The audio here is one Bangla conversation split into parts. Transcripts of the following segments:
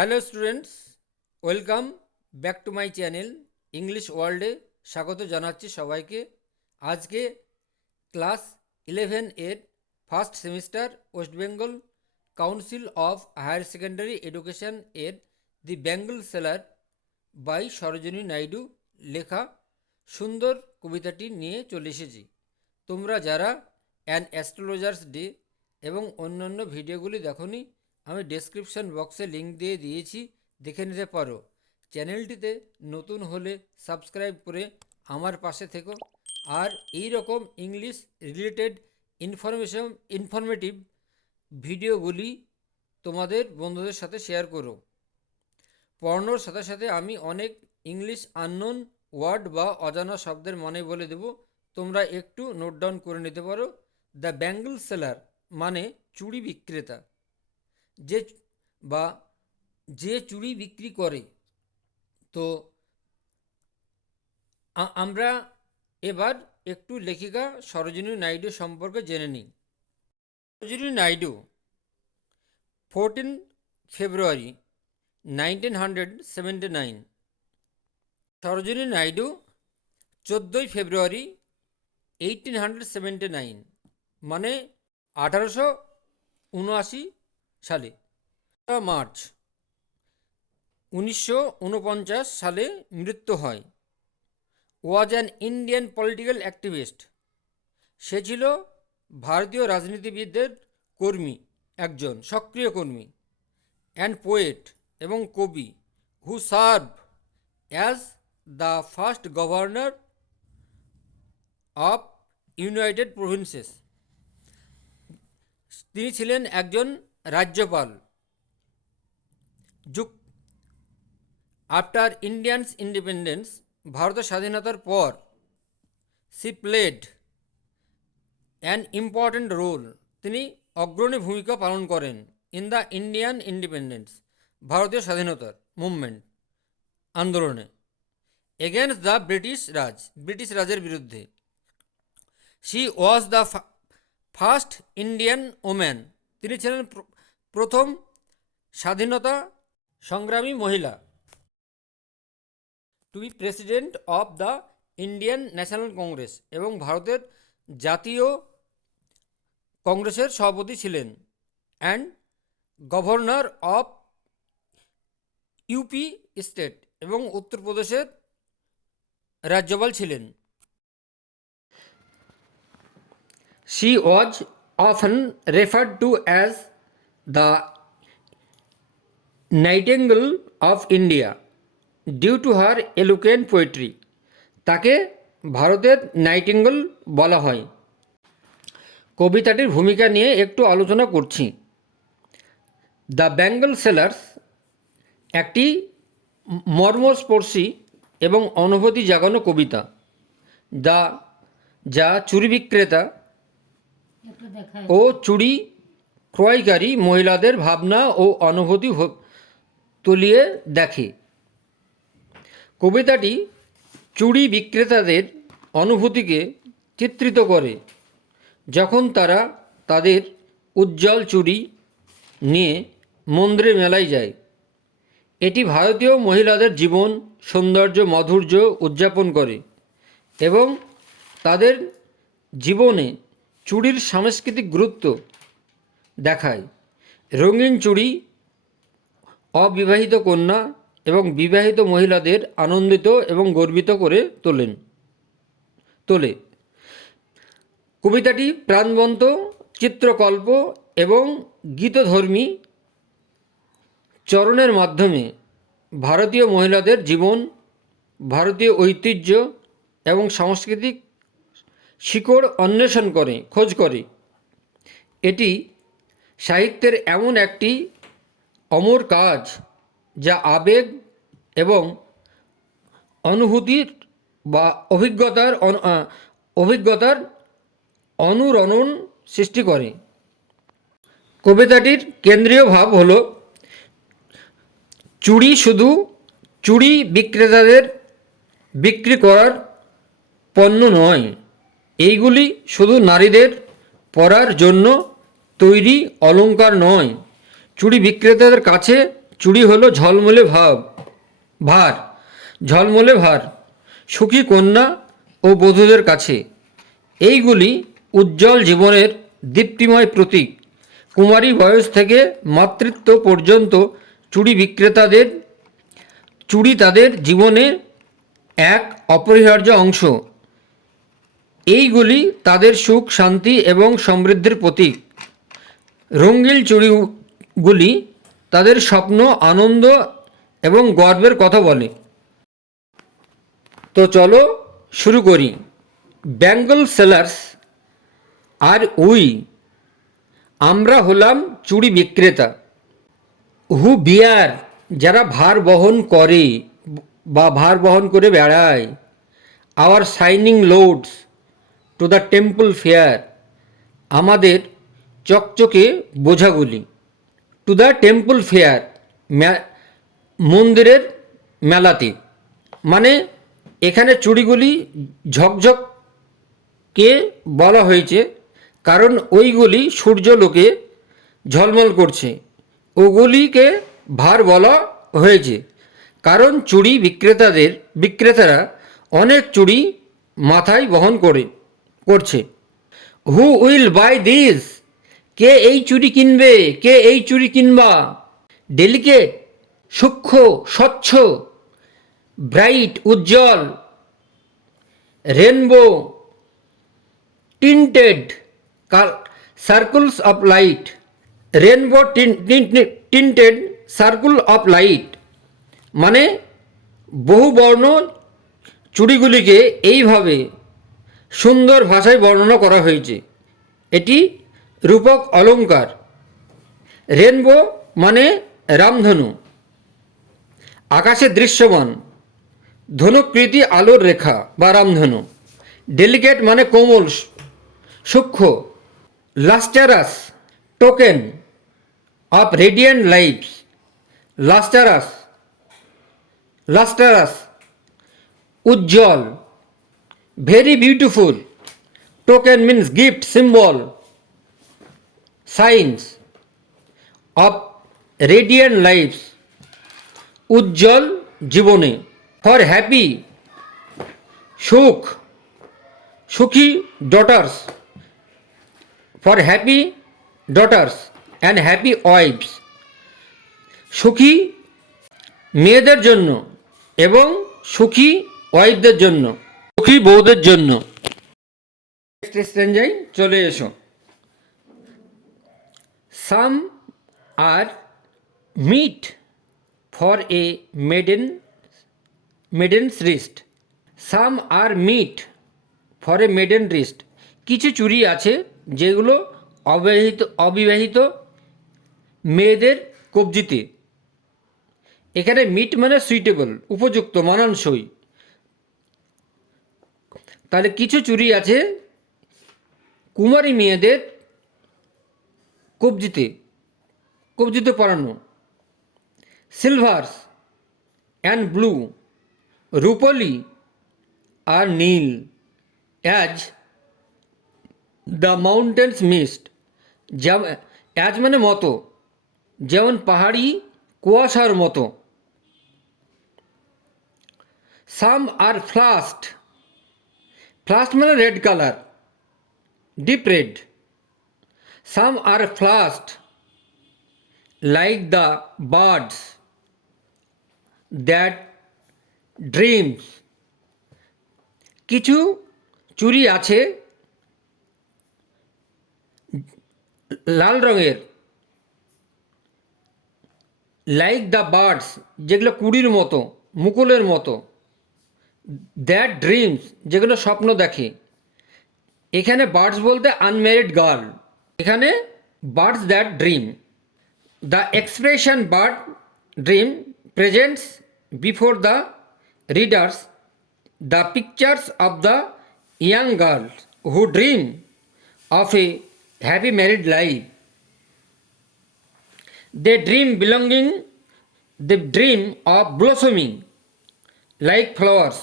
Hello students, welcome back to my channel English ওয়ার্ল্ডে স্বাগত জানাচ্ছি সবাইকে। আজকে ক্লাস 11 এর first semester West Bengal Council of Higher Secondary Education এর the bangle seller by Sarojini Naidu লেখা সুন্দর কবিতাটি নিয়ে চলে এসেছি। তোমরা যারা অ্যান অ্যাস্ট্রোলজার্স ডে এবং অন্যান্য ভিডিওগুলি দেখোনি, আমি ডেসক্রিপশন বক্সে লিঙ্ক দিয়ে দিয়েছি, দেখে নিতে পারো। চ্যানেলটিতে নতুন হলে সাবস্ক্রাইব করে আমার পাশে থেকো, আর এই রকম ইংলিশ রিলেটেড ইনফরমেটিভ ভিডিওগুলি তোমাদের বন্ধুদের সাথে শেয়ার করো। পড়ানোর সাথে সাথে আমি অনেক ইংলিশ আননোন ওয়ার্ড বা অজানা শব্দের মানে বলে দেব, তোমরা একটু নোট ডাউন করে নিতে পারো। দ্য ব্যাঙ্গল সেলার মানে চুড়ি বিক্রেতা, যে চুড়ি বিক্রি করে। তো আমরা এবার একটু লেখিকা সরোজিনী নাইডু সম্পর্কে জেনে নিই। সরোজিনী নাইডু 14 ফেব্রুয়ারি 1979। সরোজিনী নাইডু 14 ফেব্রুয়ারি 1879 মানে 1879 সালে। মার্চ 1949 সালে মৃত্যু হয়। Was an Indian political activist, সে ছিল ভারতীয় রাজনীতিবিদদের কর্মী, একজন সক্রিয় কর্মী। অ্যান্ড পোয়েট এবং কবি, হু serve as the first governor of United provinces, তিনি ছিলেন একজন রাজ্যপাল। আফটার ইন্ডিয়ানস ইন্ডিপেন্ডেন্স, ভারতের স্বাধীনতার পর, she played an important role, তিনি অগ্রণী ভূমিকা পালন করেন ইন দ্য ইন্ডিয়ান ইন্ডিপেন্ডেন্স, ভারতীয় স্বাধীনতার মুভমেন্ট আন্দোলনে, এগেনস্ট দ্য ব্রিটিশ রাজের বিরুদ্ধে। She was the first Indian woman, তিনি ছিলেন প্রথম স্বাধীনতা সংগ্রামী মহিলা to be president of the Indian National Congress, এবং ভারতের জাতীয় কংগ্রেসের সভাপতি ছিলেন। And governor of UP state, এবং উত্তরপ্রদেশের রাজ্যপাল ছিলেন। She was often referred to as the nightingale of India due to her eloquent poetry, তাকে ভারতের নাইটিঙ্গেল বলা হয়। কবিতাটির ভূমিকা নিয়ে একটু আলোচনা করছি। দ্য বেঙ্গল সেলার্স একটি মর্মস্পর্শী এবং অনুভূতি জাগানো কবিতা, যা চুড়ি বিক্রেতা ও চুড়ি ক্রয়কারী মহিলাদের ভাবনা ও অনুভূতি তুলিয়ে দেখে। কবিতাটি চুড়ি বিক্রেতাদের অনুভূতিকে চিত্রিত করে যখন তারা তাদের উজ্জ্বল চুড়ি নিয়ে মন্দিরে মেলায় যায়। এটি ভারতীয় মহিলাদের জীবন, সৌন্দর্য, মাধুর্য উদযাপন করে এবং তাদের জীবনে চুড়ির সাংস্কৃতিক গুরুত্ব দেখায়। রঙিন চুড়ি অবিবাহিত কন্যা এবং বিবাহিত মহিলাদের আনন্দিত এবং গর্বিত করে তোলে। কবিতাটি প্রাণবন্ত চিত্রকল্প এবং গীতধর্মী চরণের মাধ্যমে ভারতীয় মহিলাদের জীবন, ভারতীয় ঐতিহ্য এবং সাংস্কৃতিক শিকড় খোঁজ করে। এটি সাহিত্যের এমন একটি অমর কাজ যা আবেগ এবং অনুভূতির বা অভিজ্ঞতার অনুরণন সৃষ্টি করে। কবিতাটির কেন্দ্রীয় ভাব হল, চুড়ি শুধু চুড়ি বিক্রেতাদের বিক্রি করার পণ্য নয়, এইগুলি শুধু নারীদের পরার জন্য তৈরি অলংকার নয়। চুড়ি বিক্রেতাদের কাছে চুড়ি হলো ঝলমলে ভার, ঝলমলে ভার সুখী কন্যা ও বধূদের কাছে। এইগুলি উজ্জ্বল জীবনের দীপ্তিময় প্রতীক। কুমারী বয়স থেকে মাতৃত্ব পর্যন্ত চুড়ি তাদের জীবনের এক অপরিহার্য অংশ। এইগুলি তাদের সুখ, শান্তি এবং সমৃদ্ধির প্রতীক। রঙিন চুড়িগুলি তাদের স্বপ্ন, আনন্দ এবং গর্বের কথা বলে। তো চলো শুরু করি। ব্যাঙ্গল সেলার্স আর আমরা হলাম চুড়ি বিক্রেতা। হু বিয়ার, যারা ভার বহন করে বা ভার বহন করে বেড়ায়। Our shining loads to the temple fair, আমাদের চকচকে বোঝাগুলি। টু দ্য টেম্পল ফেয়ার, মন্দিরের মেলাতে। মানে এখানে চুড়িগুলি ঝকঝককে বলা হয়েছে কারণ ওইগুলি সূর্যলোকে ঝলমল করছে। ওগুলিকে ভার বলা হয়েছে কারণ বিক্রেতারা অনেক চুড়ি মাথায় বহন করছে। হু উইল বাই দিস, কে এই চুড়ি কিনবে, কে এই চুড়ি কিনবা। ডেলিকেট, সূক্ষ্ম, স্বচ্ছ। ব্রাইট, উজ্জ্বল। Rainbow tinted circles of light, rainbow tinted circle of light, মানে বহুবর্ণ চুড়িগুলিকে এইভাবে সুন্দর ভাষায় বর্ণনা করা হয়েছে। এটি রূপক অলঙ্কার। রেনবো মানে রামধনু, আকাশে দৃশ্যমান ধনুকৃতি আলোর রেখা বা রামধনু। ডেলিকেট মানে কোমল, সূক্ষ্ম। Lustrous, token of radiant lights. Lustrous উজ্জ্বল। Very beautiful, token means gift, symbol, signs of radiant lifes, উজ্জ্বল জীবনে। ফর হ্যাপি, সুখী daughters, for happy daughters and happy wifes, সুখী মেয়েদের জন্য এবং সুখী ওয়াইফদের জন্য, সুখী বউদের জন্য। নেক্সট স্ট্যান্জায় চলে এসো। Some are meet for a maidens wrist. Some are meet for a maiden wrist, কিছু চুড়ি আছে যেগুলো অবিবাহিত মেয়েদের কবজিতে। এখানে মিট মানে সুইটেবল, উপযুক্ত, মানানসই। তাহলে কিছু চুড়ি আছে কুমারী মেয়েদের কবজিতে পরানো। সিলভার্স অ্যান্ড ব্লু, রূপলি আর নীল। As the mountains mist, as মানে মতো, যেমন পাহাড়ি কুয়াশার মতো। সাম আর ফ্লাস্ট মানে red colour, deep red. Some are flushed like the birds that dreams. কিছু চুড়ি আছে লাল রঙের, লাইক দ্য বার্ডস, যেগুলো কুড়ির মতো, মুকুলের মতো। দ্যাট ড্রিমস, যেগুলো স্বপ্ন দেখে। এখানে বার্ডস বলতে আনম্যারিড গার্ল, এখানে birds that dream. The expression bird dream presents before the readers the pictures of the young girls who dream of A happy married life. They dream of blossoming like flowers,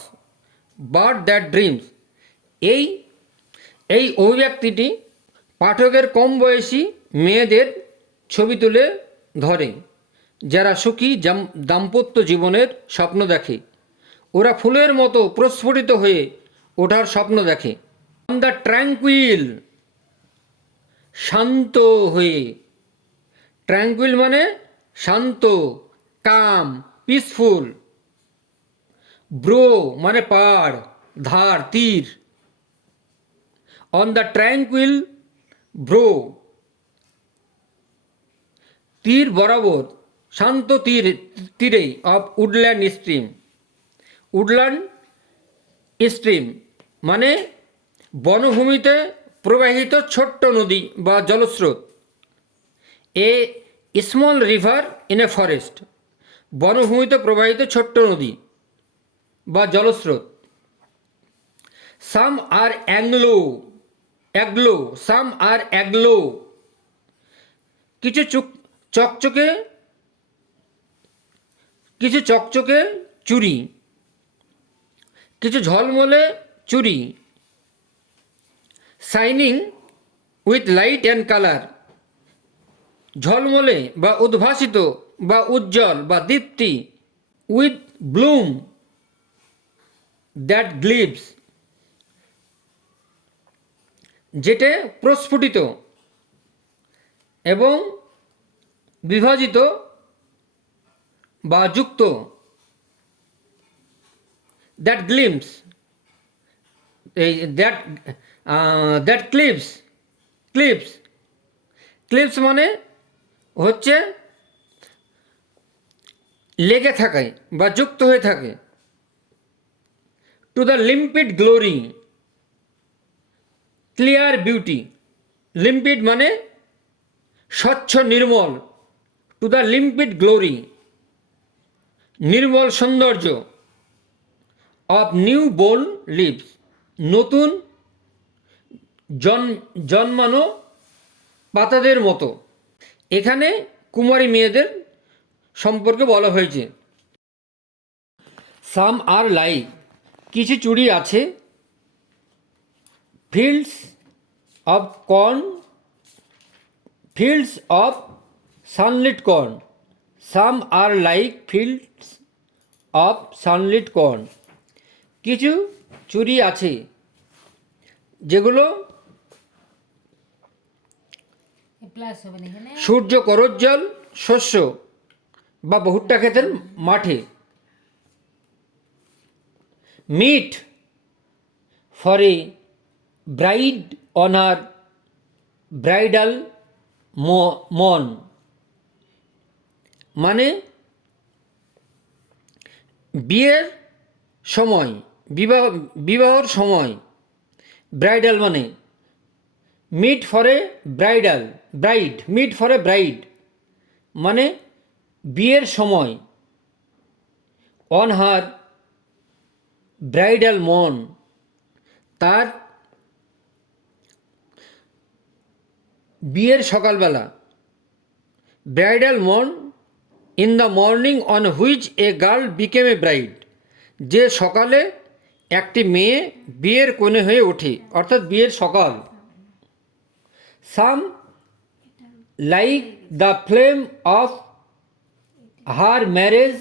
but that dreams. এই অভিব্যক্তিটি পাঠকের কম বয়সী মেয়েদের ছবি তুলে ধরে, যারা সুখী দাম্পত্য জীবনের স্বপ্ন দেখে, ওরা ফুলের মতো প্রস্ফুটিত হয়ে ওঠার স্বপ্ন দেখে। অন দ্য ট্র্যাঙ্কুইল, শান্ত হয়ে। ট্র্যাঙ্কুইল মানে শান্ত, কাম, পিসফুল। ব্রো মানে পাড়, ধার, তীর। অন দ্য ট্র্যাঙ্কুইল ব্রো, তীর বরাবর, শান্ত তীরে of woodland stream. Woodland stream মানে বনভূমিতে প্রবাহিত ছোট্ট নদী বা জলস্রোত। A small river in a forest, বনভূমিতে প্রবাহিত ছোট্ট নদী বা জলস্রোত। সাম আর অ্যাগ্লো, সাম আর অ্যাগ্লো, কিছু চকচকে চুড়ি, কিছু ঝলমলে চুড়ি। Shining with light and colour, ঝলমলে বা উদ্ভাসিত বা উজ্জ্বল বা দীপ্তি। উইথ ব্লুম দ্যাট গ্লিভস, যেটা প্রস্ফুটিত এবং বিভাজিত বা যুক্ত। দ্যাট গ্লিমস, দ্যাট ক্লিপস মানে হচ্ছে লেগে থাকায় বা যুক্ত হয়ে থাকে। To the limpid glory, clear beauty. Limpid মানে স্বচ্ছ, নির্মল। টু দ্য লিম্পিড গ্লোরি, নির্মল সৌন্দর্য। অফ নিউ বোর্ন লিভস, নতুন জন্মানো পাতাদের মতো। এখানে কুমারী মেয়েদের সম্পর্কে বলা হয়েছে। সাম আর লাইক, কিছু চুড়ি আছে। Fields of corn, fields of sunlit corn. Some are like fields of sunlit corn, কিছু চুড়ি আছে যেগুলো সূর্য করোজ্জ্বল শস্য বা ভুট্টা ক্ষেতের মাঠে। Meet for a bride on her bridal মন, মানে বিয়ের সময়, বিবাহর সময়। ব্রাইডাল মানে meet for a bride, meet for a bride মানে বিয়ের সময়। অন হার ব্রাইডাল মন, তার বিয়ের সকালবেলা। ব্রাইডাল মন in the morning on which a girl became a bride, যে সকালে একটি মেয়ে বিয়ের কনে হয়ে ওঠে, অর্থাৎ বিয়ের সকাল। সাম like the flame of her marriage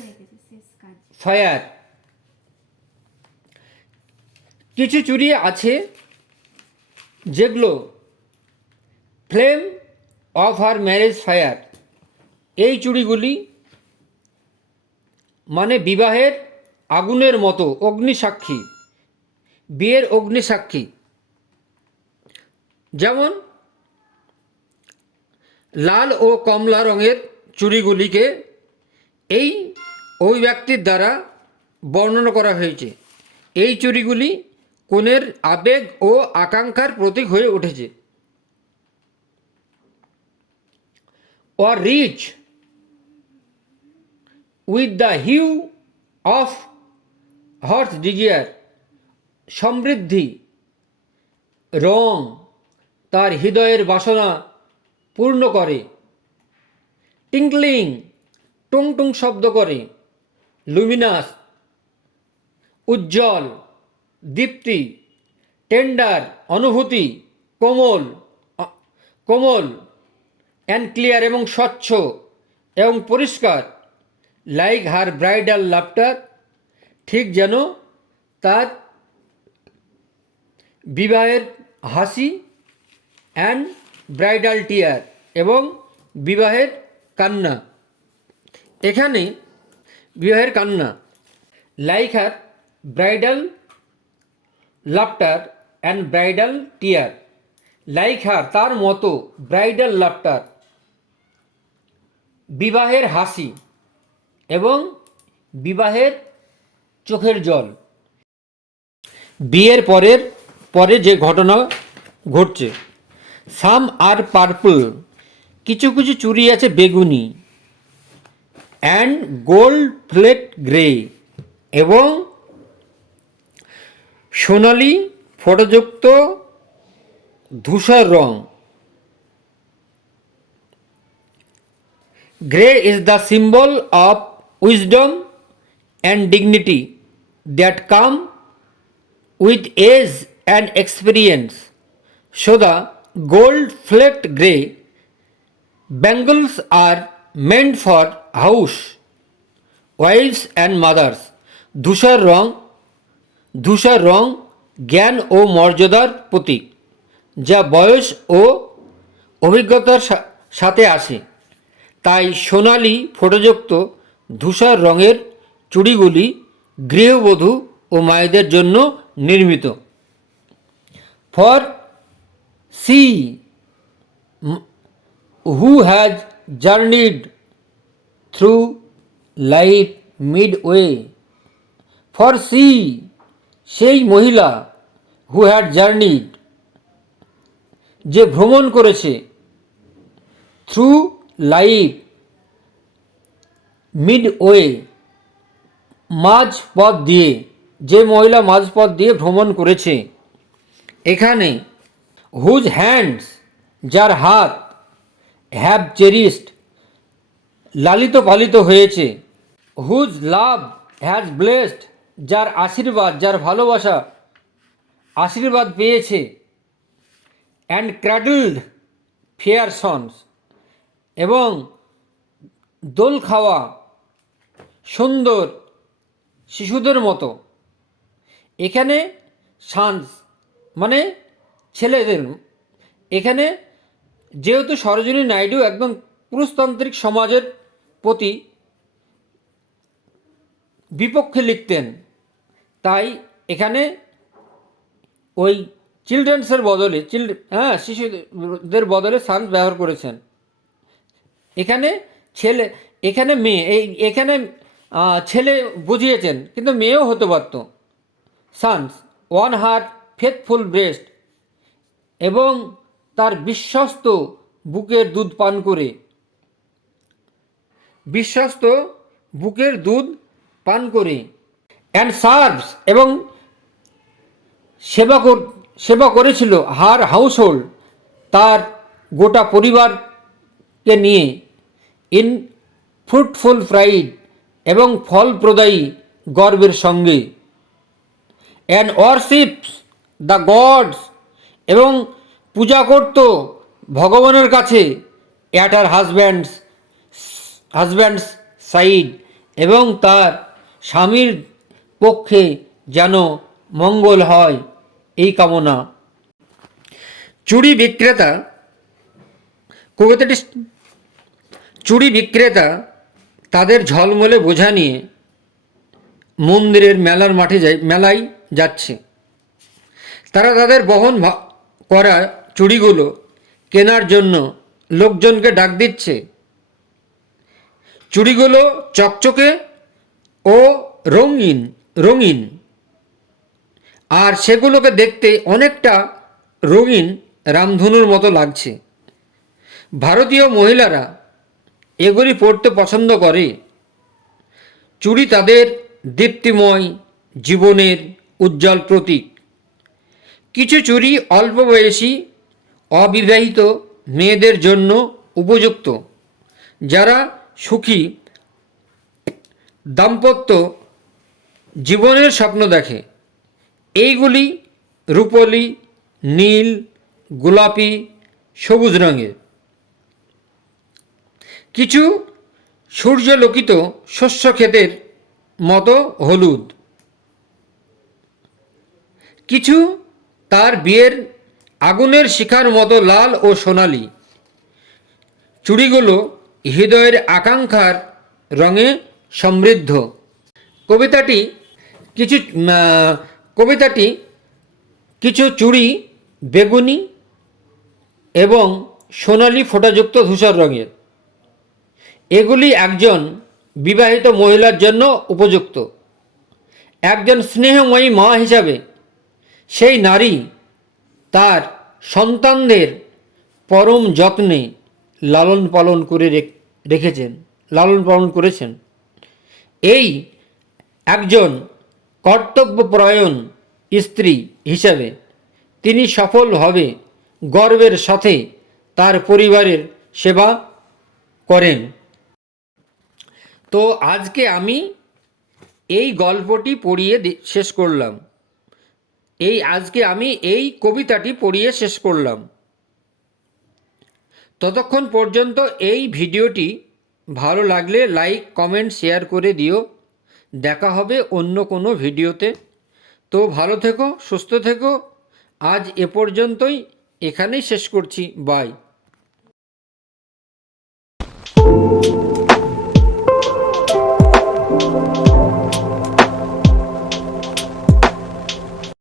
fire, কিছু চুড়ি আছে যেগুলো flame of her marriage fire, এই চুড়িগুলি মানে বিবাহের আগুনের মতো অগ্নিসাক্ষী, বিয়ের অগ্নিসাক্ষী। যেমন লাল ও কমলা রঙের চুড়িগুলিকে এই অভিব্যক্তির দ্বারা বর্ণনা করা হয়েছে। এই চুড়িগুলি কনের আবেগ ও আকাঙ্ক্ষার প্রতীক হয়ে উঠেছে। or rich with the hue of heart's desire, সমৃদ্ধি, রং তার হৃদয়ের বাসনা পূর্ণ করে। টিঙ্কলিং, টুং টুং শব্দ করে। লুমিনাস, উজ্জ্বল, দীপ্তি। টেন্ডার, অনুভূতি, কোমল, কোমল। অ্যান্ড ক্লিয়ার এবং স্বচ্ছ, এবং পরিষ্কার, লাইক হার ব্রাইডাল লাফটার, ঠিক যেন তার বিবাহের হাসি, অ্যান্ড ব্রাইডাল টিয়ার, এবং বিবাহের কান্না। এখানে বিবাহের কান্না, like her bridal laughter and bridal tear, like her তার মতো, ব্রাইডাল লাফটার বিবাহের হাসি, এবং বিবাহের চোখের জল। বিয়ের পরে যে ঘটনা ঘটছে, সাম আর পার্পল, কিছু কিছু চুড়ি আছে বেগুনি, অ্যান্ড গোল্ড প্লেট গ্রে, এবং সোনালি ফটোযুক্ত ধূসর রং। Grey is the symbol of wisdom and dignity that come with age and experience. So the gold flecked grey bangles are meant for house wives and mothers. ধূসর রং জ্ঞান ও মর্যাদার প্রতীক, যা বয়স ও অভিজ্ঞতার সাথে আসে। তাই সোনালি ফটোযুক্ত ধূসর রঙের চুড়িগুলি গৃহবধূ ও মায়েদের জন্য নির্মিত। For she who has journeyed through life midway, for she সেই মহিলা, হু হ্যাড জার্নিড যে ভ্রমণ করেছে, থ্রু লাইফ মিডওয়ে মাঝপথ দিয়ে, যে মহিলা মাঝপথ দিয়ে ভ্রমণ করেছে। এখানে হুজ হ্যান্ডস যার হাত, হ্যাভ চেরিস্ট লালিত পালিত হয়েছে, হুজ লাভ হ্যাজ ব্লেসড যার আশীর্বাদ, যার ভালোবাসা আশীর্বাদ পেয়েছে, অ্যান্ড ক্র্যাডলড ফেয়ার সন্স এবং দোল খাওয়া সুন্দর শিশুদের মতো। এখানে সান্স মানে ছেলেদের। এখানে যেহেতু সরোজিনী নাইডু একদম পুরুষতান্ত্রিক সমাজের প্রতি বিপক্ষে লিখতেন, তাই এখানে ওই চিলড্রেন্সের বদলে শিশুদের বদলে সান্স ব্যবহার করেছেন। এখানে ছেলে, এখানে মেয়ে, এখানে ছেলে বুঝিয়েছেন, কিন্তু মেয়েও হতে পারত। Sans one heart faithful breast, এবং তার বিশ্বস্ত বুকের দুধ পান করে, বিশ্বস্ত বুকের দুধ পান করে, অ্যান্ড সার্ভস এবং সেবা করেছিল, হার হাউসহোল্ড তার গোটা পরিবারকে নিয়ে, ইন ফ্রুটফুল প্রাইড এবং ফলপ্রদায়ী গর্বের সঙ্গে, অ্যান্ড ওয়ারশিপস দ্য গডস এবং পূজা করত ভগবানের কাছে, অ্যাট হার হাজব্যান্ডস সাইড এবং তার স্বামীর পক্ষে যেন মঙ্গল হয় এই কামনা। চুড়ি বিক্রেতা, কবিতাটি চুড়ি বিক্রেতা তাদের ঝলমলে বোঝা নিয়ে মন্দিরের মেলায় যাচ্ছে। তারা তাদের বহন করা চুড়িগুলো কেনার জন্য লোকজনকে ডাক দিচ্ছে। চুড়িগুলো চকচকে ও রঙিন, আর সেগুলোকে দেখতে অনেকটা রঙিন রামধনুর মতো লাগছে। ভারতীয় মহিলারা এগুলি পরতে পছন্দ করে। চুড়ি তাদের দীপ্তিময় জীবনের উজ্জ্বল প্রতীক। কিছু চুড়ি অল্প বয়সী অবিবাহিত মেয়েদের জন্য উপযুক্ত, যারা সুখী দাম্পত্য জীবনের স্বপ্ন দেখে। এইগুলি রূপলি, নীল, গোলাপি, সবুজ রঙের। কিছু সূর্যলোকিত শস্যক্ষেতের মতো হলুদ। কিছু তার বিয়ের আগুনের শিখার মতো লাল ও সোনালি। চুড়িগুলো হৃদয়ের আকাঙ্ক্ষার রঙে সমৃদ্ধ। কবিতাটি কিছু কবিতাটি কিছু চুড়ি বেগুনি এবং সোনালি ফোঁটাযুক্ত ধূসর রঙের। এগুলি একজন বিবাহিত মহিলার জন্য উপযুক্ত। একজন স্নেহময়ী মা হিসাবে সেই নারী তার সন্তানদের পরম যত্নে লালন পালন করেছেন। এই একজন কর্তব্যপরায়ণ স্ত্রী হিসাবে তিনি সফলভাবে গর্বের সাথে তার পরিবারের সেবা করেন। তো আজকে আমি এই গল্পটি পড়িয়ে শেষ করলাম। আজকে আমি এই কবিতাটি পড়িয়ে শেষ করলাম। ততক্ষণ পর্যন্ত এই ভিডিওটি ভালো লাগলে লাইক কমেন্ট শেয়ার করে দিও। দেখা হবে অন্য কোনো ভিডিওতে। তো ভালো থেকো, সুস্থ থেকো। আজ এ পর্যন্তই, এখানেই শেষ করছি। বাই।